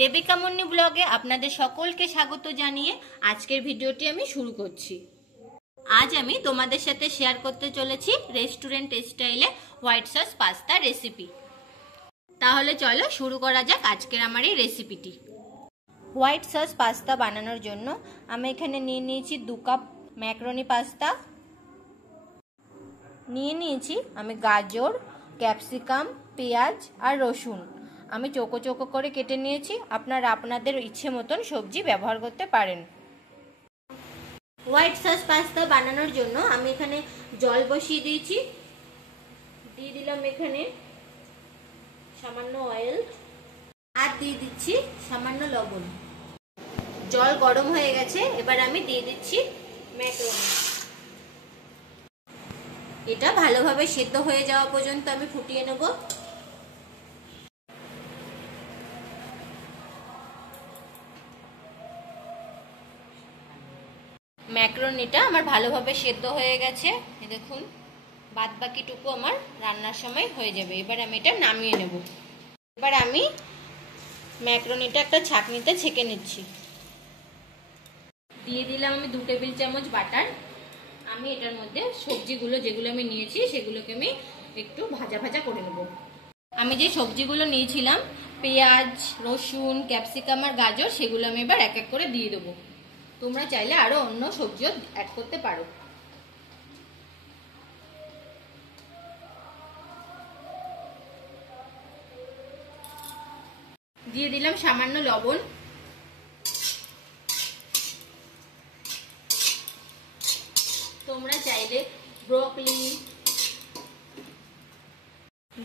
দেবিকা মুন্নি ব্লগে আপনাদের সকলকে স্বাগত জানিয়ে আজকের ভিডিওটি আমি শুরু করছি। আজ আমি তোমাদের সাথে শেয়ার করতে চলেছি রেস্টুরেন্ট স্টাইলে হোয়াইট সস পাস্তা রেসিপি। তাহলে চলো শুরু করা যাক আজকের আমার এই রেসিপিটি। হোয়াইট সস পাস্তা বানানোর জন্য আমি এখানে নিয়ে নিয়েছি 2 কাপ ম্যাকারনি পাস্তা, নিয়ে নিয়েছি আমি গাজর, ক্যাপসিকাম, পেঁয়াজ আর রসুন আমি চোকো চোকো করে কেটে নিয়েছি। আপনারা আপনাদের ইচ্ছে মতন সবজি ব্যবহার করতে পারেন। হোয়াইট সস পাস্তা বানানোর জন্য আমি এখানে জল বসিয়ে দিয়েছি, দিয়ে দিলাম এখানে সামান্য অয়েল আর দিয়ে দিচ্ছি সামান্য লবণ। জল গরম হয়ে গেছে, এবার আমি দিয়ে দিচ্ছি ম্যাকারনি। এটা ভালোভাবে সেদ্ধ হয়ে যাওয়া পর্যন্ত আমি ফুটিয়ে নেব। ম্যাকারনিটা আমার ভালোভাবে সেদ্ধ হয়ে গেছে, দেখুন বাদ বাকিটুকু আমার রান্নার সময় হয়ে যাবে। এবার আমি এটা নামিয়ে নেব। এবার আমি ম্যাকারনিটা একটা ছাঁকনিতে ছেঁকে নিচ্ছি। দিয়ে দিলাম আমি 2 টেবিল চামচ বাটার। আমি এটার মধ্যে সবজিগুলো যেগুলো আমি নিয়েছি সেগুলোকে আমি একটু ভাজা ভাজা করে নেব। আমি যে সবজিগুলো নিয়েছিলাম পেঁয়াজ, রসুন, ক্যাপসিকাম আর গাজর, সেগুলো আমি এবার এক এক করে দিয়ে দেবো। তোমরা চাইলে আরো অন্য সবজিও অ্যাড করতে পারো। দিয়ে দিলাম সামান্য লবণ। তোমরা চাইলে ব্রোকলি,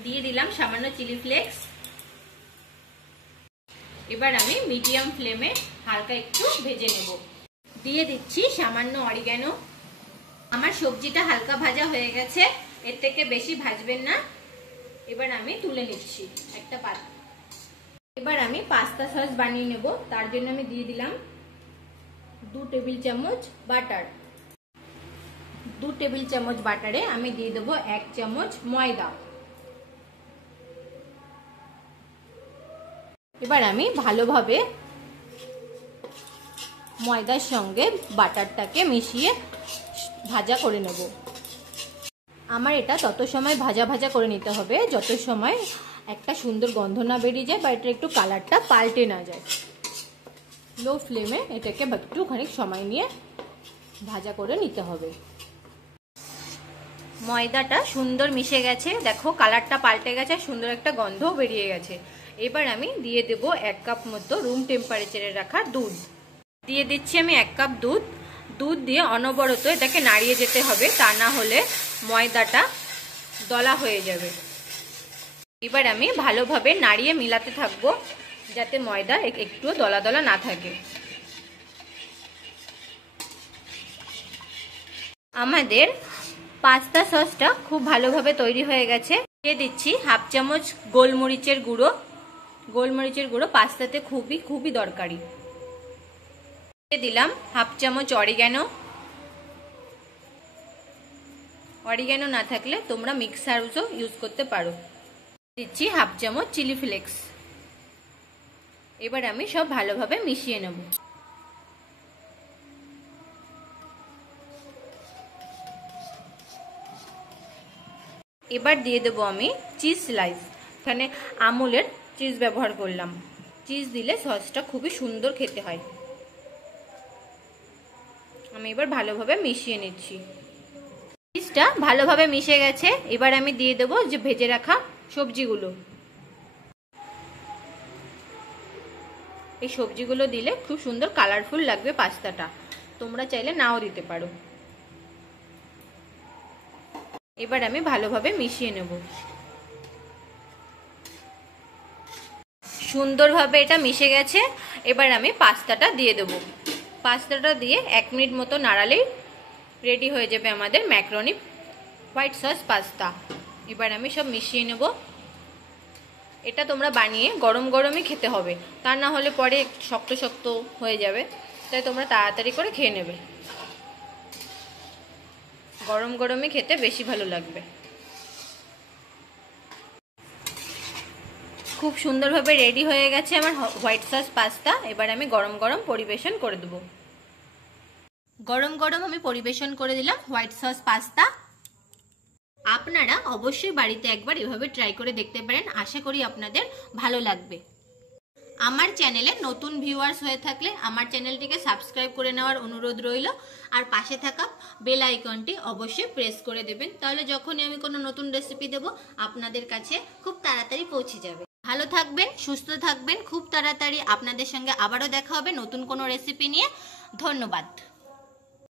দিয়ে দিলাম সামান্য চিলি ফ্লেক্স। এবার আমি মিডিয়াম ফ্লেমে হালকা একটু ভেজে নেব। দিয়ে দিচ্ছি সামান্য অরিগ্যানো। আমার সবজিটা হালকা ভাজা হয়ে গেছে, এর থেকে বেশি ভাজবেন না। এবার আমি তুলে নিচ্ছি একটা পাত্র। এবার আমি পাস্তা সস বানিয়ে নেব। তার জন্য আমি দিয়ে দিলাম 2 টেবিল চামচ বাটার। 2 টেবিল চামচ বাটারে আমি দিয়ে দেবো 1 চামচ ময়দা। এবার আমি ভালোভাবে ময়দার সঙ্গে বাটারটাকে মিশিয়ে ভাজা করে নেব। আমার এটা তত সময় ভাজা ভাজা করে নিতে হবে যত সময় একটা সুন্দর গন্ধ না বেরিয়ে যায় বা এটা একটু কালারটা পাল্টে না যায়। লো ফ্লেমে এটাকে একটুখানি সময় নিয়ে ভাজা করে নিতে হবে। ময়দাটা সুন্দর মিশে গেছে, দেখো কালারটা পাল্টে গেছে, সুন্দর একটা গন্ধও বেরিয়ে গেছে। এবার আমি দিয়ে দেব 1 কাপ মতো রুম টেম্পারেচারে রাখা দুধ। দিয়ে দিচ্ছি আমি 1 কাপ দুধ। দুধ দিয়ে অনবরত এটাকে নাড়িয়ে যেতে হবে, তা না হলে ময়দাটা দলা হয়ে যাবে। এবার আমি ভালোভাবে নাড়িয়ে মিলাতে থাকবো যাতে ময়দা একটু দলা দলা না থাকে। আমাদের পাস্তা সসটা খুব ভালোভাবে তৈরি হয়ে গেছে। দিয়ে দিচ্ছি 1/2 চামচ গোলমরিচের গুঁড়ো। গোলমরিচের গুঁড়ো পাস্তাতে খুবই খুবই দরকারি। দিয়ে দিলাম 1/2 চামচ অরিগ্যানো। অরিগ্যানো না থাকলে তোমরা মিক্সারও ইউজ করতে পারো। দিচ্ছি 1/2 চামচ চিলি ফ্লেক্স। এবার আমি সব ভালোভাবে মিশিয়ে নেব। এবার দিয়ে দেবো আমি চিজ স্লাইস। এখানে আমুলের চিজ ব্যবহার করলাম। চিজ দিলে সসটা খুবই সুন্দর খেতে হয়। আমি এবার ভালোভাবে মিশিয়ে নিচ্ছি। চিজটা ভালোভাবে মিশে গেছে। এবার আমি দিয়ে দেবো যে ভেজে রাখা সবজিগুলো। এই সবজিগুলো দিলে খুব সুন্দর কালারফুল লাগবে পাস্তাটা। তোমরা চাইলে নাও দিতে পারো। এবার আমি ভালোভাবে মিশিয়ে নেব। সুন্দরভাবে এটা মিশে গেছে। এবার আমি পাস্তাটা দিয়ে দেব। পাস্তাটা দিয়ে 1 মিনিট মতো নাড়ালেই রেডি হয়ে যাবে আমাদের ম্যাকারনি হোয়াইট সস পাস্তা। এবার আমি সব মিশিয়ে নেব। এটা তোমরা বানিয়ে গরম গরমই খেতে হবে, তা না হলে পরে শক্ত শক্ত হয়ে যাবে। তাই তোমরা তাড়াতাড়ি করে খেয়ে নেবে। গরম গরমই খেতে বেশি ভালো লাগবে। খুব সুন্দরভাবে রেডি হয়ে গেছে আমার হোয়াইট সস পাস্তা। এবার আমি গরম গরম পরিবেশন করে দেবো। গরম গরম আমি পরিবেশন করে দিলাম হোয়াইট সস পাস্তা। আপনারা অবশ্যই বাড়িতে একবার এভাবে ট্রাই করে দেখতে পারেন, আশা করি আপনাদের ভালো লাগবে। আমার চ্যানেলে নতুন ভিউয়ার্স হয়ে থাকলে আমার চ্যানেলটিকে সাবস্ক্রাইব করে নেওয়ার অনুরোধ রইল, আর পাশে থাকা বেল আইকনটি অবশ্যই প্রেস করে দেবেন, তাহলে যখনই আমি কোনো নতুন রেসিপি দেব আপনাদের কাছে খুব তাড়াতাড়ি পৌঁছে যাবে। ভালো থাকবেন, সুস্থ থাকবেন, খুব তাড়াতাড়ি আপনাদের সঙ্গে আবারও দেখা হবে নতুন কোনো রেসিপি নিয়ে। ধন্যবাদ।